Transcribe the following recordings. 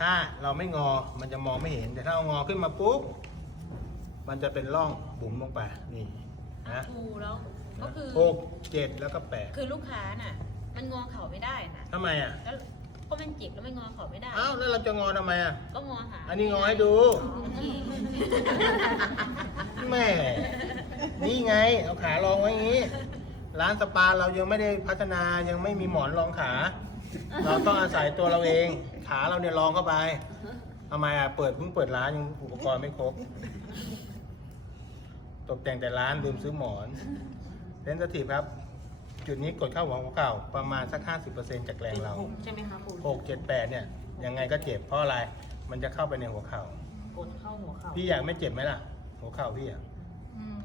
ถ้าเราไม่งอมันจะมองไม่เห็น แต่ถ้าเอางอขึ้นมาปุ๊บ มันจะเป็นร่องบุ๋มลงไปนี่นะถูแล้วก็คือหกเจ็ดแล้วก็แปดคือลูกค้าน่ะ มันงอเข่าไม่ได้น่ะทำไมอะแล้วก็มันเจ็บแล้วมันงอเข่าไม่ได้ อ้าวแล้วเราจะงอทำไมอะ ก็งอหาอันนี้งอให้ดู แม่ นี่ไง เอาขาลองไว้อย่างนี้ ร้านสปาเรายังไม่ได้พัฒนายังไม่มีหมอนรองขา เราต้องอาศัยตัวเราเอง ขาเราเนี่ยรองเข้าไปทำไมอะเปิดเพิ่งเปิดร้านยังอุปกรณ์ไม่ครบ ตกแต่งแต่ร้านลืมซื้อหมอนเซนสทีฟครับ จุดนี้กดเข้าหัวหัวเข่าประมาณสัก 50%จากแรงเราหกใช่ไหมคะคุณหกเจ็ดแปดเนี่ย ยังไงก็เจ็บเพราะอะไร มันจะเข้าไปในหัวเข่ากดเข้าหัวเข่าพี่อยากไม่เจ็บไหมล่ะ หัวเข่าพี่อะอืม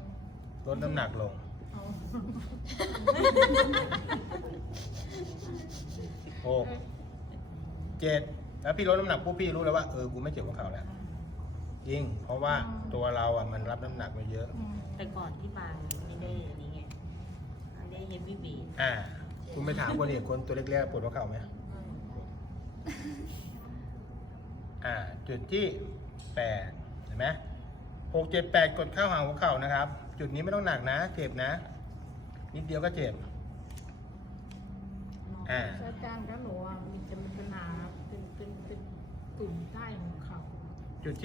ลดน้ำหนักลงเอา หกเจ็ดแล้วพี่ลดน้ำหนักปุ๊บพี่รู้แล้วว่าเออกูไม่เจ็บหัวเข่าแล้วจริง เพราะว่าตัวเราอะมันรับน้ำหนักมาเยอะ แต่ก่อนที่มาไม่ได้อันนี้ไงไม่ได้เฮฟวี่บีอ่า คุณไปถามคนอื่นคนตัวเล็กๆปวดหัวเข่าไหมอ่า จุดที่แปดเห็นไหมหกเจ็ดแปดกดเข้าหาหัวเข่านะครับ จุดนี้ไม่ต้องหนักนะ เจ็บนะ นิดเดียวก็เจ็บ อ่าอาจารย์ก็หนูอะมีจะมีปัญหาเป็นเป็นเป็นตุ่มใต้ของเขา จุดที่